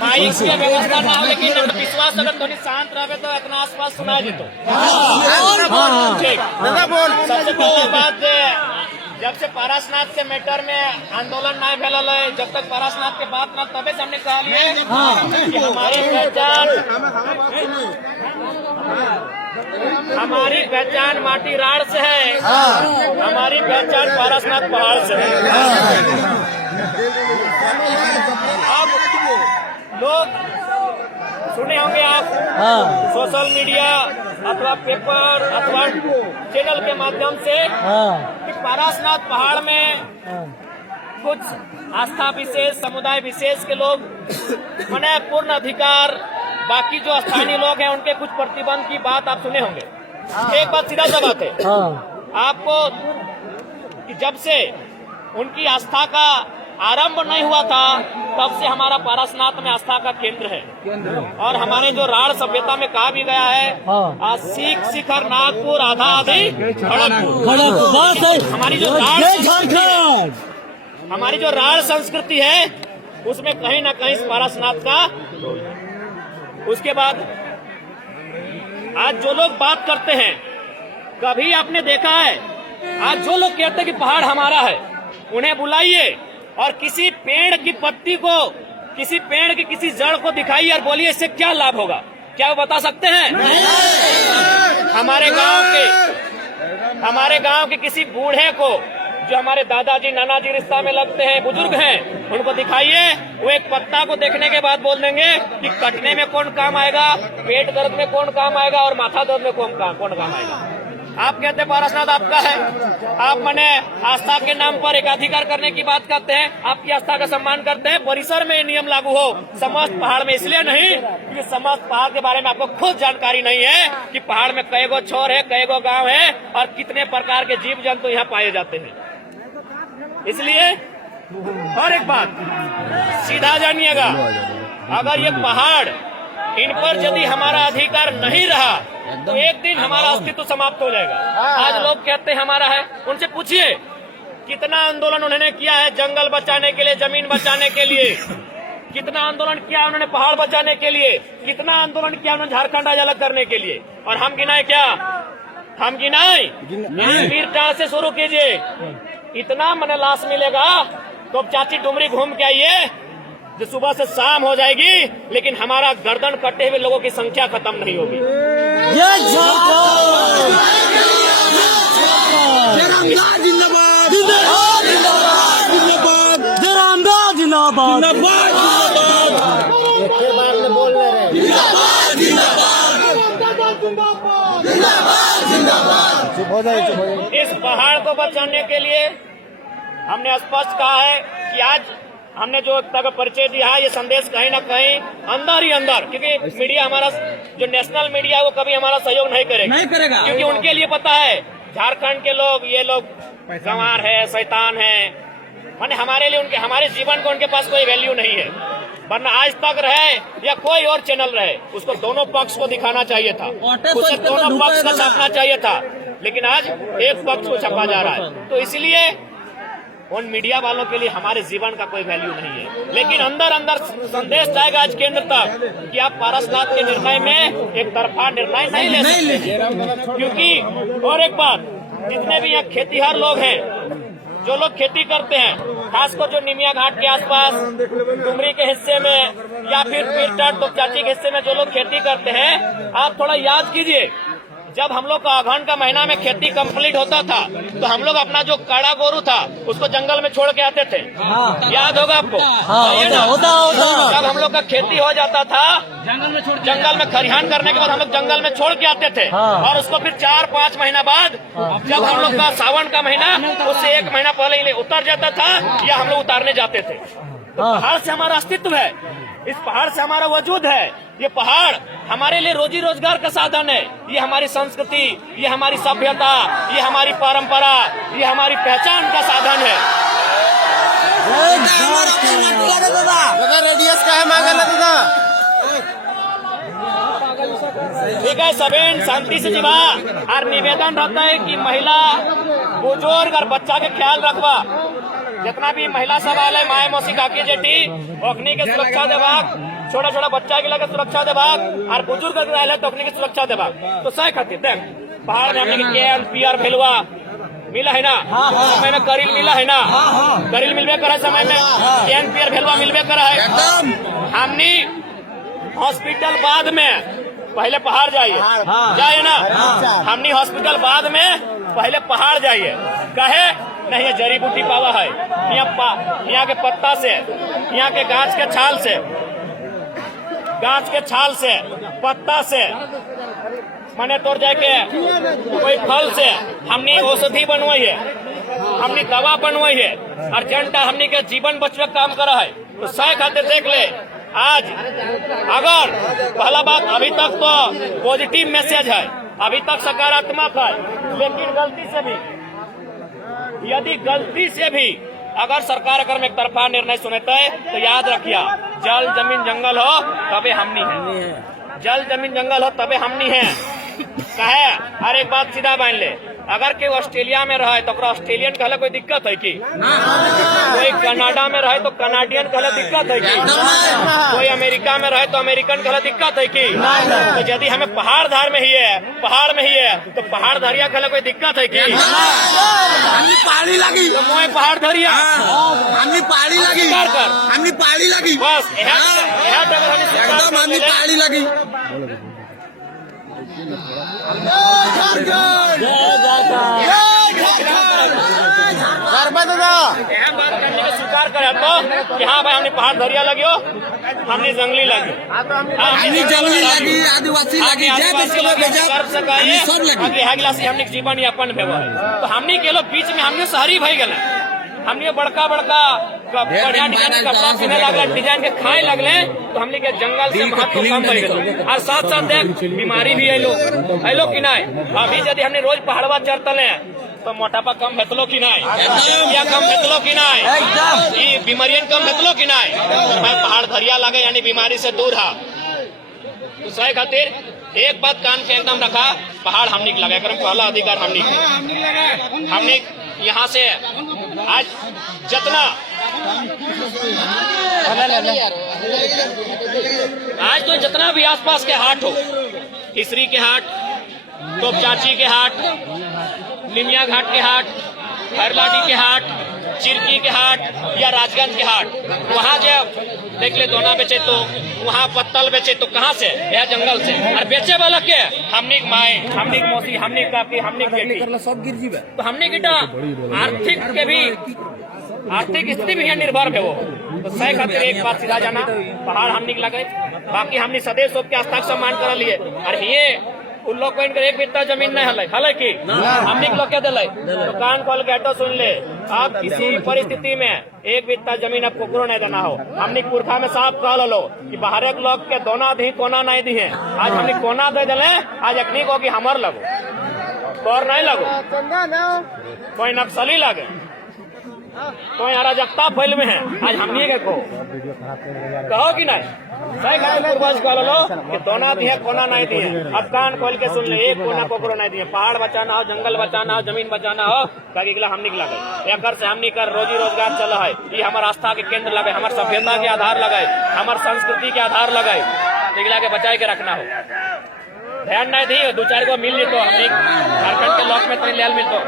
Mic के व्यवस्था ना हो, लेकिन विश्वास अगर थोड़ी शांत रहे तो इतना आसपास सुना देते। सबसे पहले बात, जब से पारसनाथ के मैटर में आंदोलन नहीं फैलल है, जब तक पारसनाथ के बात न तबे से हमने कहा कि हमारी पहचान माटी राड़ से है, हमारी पहचान पारसनाथ पहाड़ से है। अब लोग सुने होंगे आप सोशल मीडिया अथवा पेपर अथवा चैनल के माध्यम से कि पारसनाथ पहाड़ में कुछ आस्था विशेष समुदाय विशेष के लोग मने पूर्ण अधिकार, बाकी जो स्थानीय लोग हैं उनके कुछ प्रतिबंध की बात आप सुने होंगे। एक बात सीधा सा बात है आपको कि जब से उनकी आस्था का आरंभ नहीं हुआ था तब से हमारा पारसनाथ में आस्था का केंद्र है। और हमारे जो राड़ सभ्यता में कहा भी गया है, सीख शिखर नागपुर आधा आधी हमारी जो राड़ संस्कृति है उसमें कहीं ना कहीं पारसनाथ का। उसके बाद आज जो लोग बात करते हैं, कभी आपने देखा है आज जो लोग कहते हैं कि पहाड़ हमारा है, उन्हें बुलाइए और किसी पेड़ की पत्ती को, किसी पेड़ की किसी जड़ को दिखाइए और बोलिए इससे क्या लाभ होगा, क्या वो बता सकते हैं? हमारे गांव के किसी बूढ़े को, जो हमारे दादाजी नानाजी रिश्ता में लगते हैं, बुजुर्ग हैं, उनको दिखाइए, वो एक पत्ता को देखने के बाद बोल देंगे कि कटने में कौन काम आएगा, पेट दर्द में कौन काम आएगा और माथा दर्द में कौन काम आएगा। आप कहते हैं पारसनाथ आपका है, आप मने आस्था के नाम पर एकाधिकार करने की बात करते हैं, आपकी आस्था का सम्मान करते हैं। परिसर में नियम लागू हो, समस्त पहाड़ में इसलिए नहीं क्योंकि समस्त पहाड़ के बारे में आपको खुद जानकारी नहीं है कि पहाड़ में कई गो छोर है, कई गो गाँव है और कितने प्रकार के जीव जंतु यहाँ पाए जाते हैं। इसलिए और एक बात सीधा जानिएगा, अगर ये पहाड़, इन पर यदि हमारा अधिकार नहीं रहा तो एक दिन हमारा अस्तित्व समाप्त हो जाएगा। आज लोग कहते हैं हमारा है, उनसे पूछिए कितना आंदोलन उन्होंने किया है जंगल बचाने के लिए, जमीन बचाने के लिए, कितना आंदोलन किया उन्होंने पहाड़ बचाने के लिए, कितना आंदोलन किया उन्होंने झारखंड आज अलग करने के लिए। और हम गिनाए क्या? हम गिनाए वीरटां से शुरू कीजिए, इतना मने लाश मिलेगा तो चाची डुमरी घूम के आइए, जो सुबह से शाम हो जाएगी, लेकिन हमारा गर्दन कटे हुए लोगों की संख्या खत्म नहीं होगी। इस पहाड़ को बचाने के लिए हमने स्पष्ट कहा है कि आज हमने जो तक परिचय दिया है, ये संदेश कहीं ना कहीं अंदर ही अंदर, क्योंकि मीडिया हमारा जो नेशनल मीडिया है वो कभी हमारा सहयोग नहीं करेगा, क्योंकि उनके लिए पता है झारखंड के लोग, ये लोग गंवार है, शैतान है, माने हमारे लिए हमारे जीवन को उनके पास कोई वैल्यू नहीं है। वरना आज तक रहे या कोई और चैनल रहे, उसको दोनों पक्ष को दिखाना चाहिए था, उसे दोनों पक्ष का छापना चाहिए था, लेकिन आज एक पक्ष को छापा जा रहा है। तो इसलिए उन मीडिया वालों के लिए हमारे जीवन का कोई वैल्यू नहीं है, लेकिन अंदर अंदर संदेश जाएगा आज केंद्र तक कि आप पारसनाथ के निर्णय में एक तरफा निर्णय नहीं ले सकते। क्योंकि और एक बात, जितने भी यहाँ खेतीहर लोग हैं, जो लोग खेती करते हैं, खासकर जो निमिया घाट के आसपास डुमरी के हिस्से में या फिर पीरटाट तोपचाची के हिस्से में जो लोग खेती करते हैं, आप थोड़ा याद कीजिए, जब हम लोग का अगहन का महीना में खेती कंप्लीट होता था तो हम लोग अपना जो काड़ा गोरू था उसको जंगल में छोड़ के आते थे। याद होगा आपको? जब हम लोग का खेती हो जाता था जंगल में खरिहान करने के बाद हम लोग जंगल में छोड़ के आते थे, और उसको फिर 4-5 महीना बाद जब हम लोग का सावन का महीना, उससे 1 महीना पहले उतर जाता था या हम लोग उतारने जाते थे। तो पहाड़ से हमारा अस्तित्व है, इस पहाड़ से हमारा वजूद है। ये पहाड़ हमारे लिए रोजी रोजगार का साधन है, ये हमारी संस्कृति, ये हमारी सभ्यता, ये हमारी परंपरा, ये हमारी पहचान का साधन है। रेडियस का है ठीक है, सबेन शांति से जीवा। और निवेदन रहता है कि महिला, बुजुर्ग और बच्चा के ख्याल रखवा। जितना भी महिला सवाल है, माए मौसी काकी जेठी, अग्नि के सुरक्षा विभाग छोटा छोटा बच्चा के लगे सुरक्षा देबाक और बुजुर्ग रहे तो अपने की सुरक्षा देबाक तो सही खातिर देख पहाड़ में हमने कैन पियर भेलुआ मिला है ना समय में करील मिला है ना करील मिलबे करे समय में कैन पियर भेलुआ मिलबे करे है हमने हॉस्पिटल बाद में पहले पहाड़ जाइए जाइए ना हमने हॉस्पिटल बाद में पहले पहाड़ जाइए कहे नहीं ये जड़ी बूटी पावा है यहाँ के पत्ता से यहाँ के गाछ के छाल से पत्ता से माने तोड़ जाए के कोई फल से हमने औषधि बनवाई है हमने दवा बनवाई है और जनता हमने के जीवन बचवे काम करा है तो सही खातिर देख ले आज अगर पहला बात अभी तक तो पॉजिटिव मैसेज है अभी तक सकारात्मक है लेकिन यदि गलती से भी अगर सरकार अगर में एक तरफा निर्णय सुनता है तो याद रखिए जल जमीन जंगल हो तबे हमनी है जल जमीन जंगल हो तबे हमनी है कहे हर एक बात सीधा मान ले अगर कोई ऑस्ट्रेलिया में रहे तो ऑस्ट्रेलियन कहले कोई दिक्कत है की कोई कनाडा में रहे तो कनाडियन कहले दिक्कत है की कोई अमेरिका में रहे तो अमेरिकन कहले दिक्कत है की तो यदि हमें पहाड़ धार में ही है तो पहाड़ धरिया कहले कोई दिक्कत है की पहाड़ी लगी तो मोए पहाड़ धरिया पहाड़ी लगी पहाड़ी लगी बस एकदम पहाड़ी लगी बात करने का स्वीकार करे तो कि हाँ भाई हमने पहाड़ धरिया लगियो हमने जंगली लगी आदिवासी लगी हमने जीवन यापन भेवा है तो हमने के लोग बीच में हमने शहरी भई गए हमने बड़का बढ़िया डिजाइन के कपड़ा पहने लगले डिजाइन के खाए लगले तो हमने के जंगल से महत्व कम बढ़ गए और साथ साथ देख बीमारी भी आइलो कि नहीं अभी यदि हमने रोज पहाड़वा चढ़तले तो मोटापा कम भेतलो कि नहीं या कम भेतलो कि नहीं ये बीमारियन कम भेतलो कि नहीं पहाड़ धरिया लगे यानी बीमारी से दूर है तो सही खातिर एक बात कान पे एकदम रखा पहाड़ हमने लगा कर पहला अधिकार हमने यहाँ से आज जितना आज तो जितना भी आसपास के हाट हो तीसरी के हाट तोपचाची के हाट निमिया घाट के हाट खैरलाडी के हाट चिरकी के हाट या राजगंज के हाट वहाँ जब देख ले दोना बेचे तो वहाँ पत्तल बेचे तो कहाँ से यह जंगल से और बेचे वाला के हमने माए हमने मौसी हमने काफी हमने बेटी सब गिर जीवे तो हमने गिटा आर्थिक के भी आर्थिक स्थिति भी निर्भर है वो तो सही खातिर एक बात सीधा जाना पहाड़ हमने लगे बाकी हमने सदैव सबके आस्था सम्मान कर लिए और ये उन लोग को इनकर एक बित्ता जमीन नहीं हल की हमने लोग क्या दिले तो कान खोल के हटो सुन ले आप किसी परिस्थिति में एक बित्ता जमीन अब कुकरो नहीं देना हो हमने पुरखा में साफ कह लो कि बाहर एक लोग के दोना दी कोना नहीं दी है आज हमने कोना दे दिले आज अखनी को कि हमार लगो तोर नहीं लगो कोई नक्सली लगे कोई अराजकता फैल में है आज हमने के कहो कि नहीं सही खातिर पूर्वज कह लो कि दोना दिए कोना नहीं दिए अब कान खोल के सुन ले एक कोना कोकरो नहीं दिए पहाड़ बचाना हो जंगल बचाना हो जमीन बचाना हो कभी हम निकला गए एक से हम कर रोजी रोजगार चल है ये हमारे आस्था के केंद्र लगे हमारे सभ्यता के आधार लगाए हमारे संस्कृति के आधार लगाए निकला के बचाए के रखना हो ध्यान नहीं दी दो चार को मिल ली तो हमने झारखंड के लोक में तो मिलतो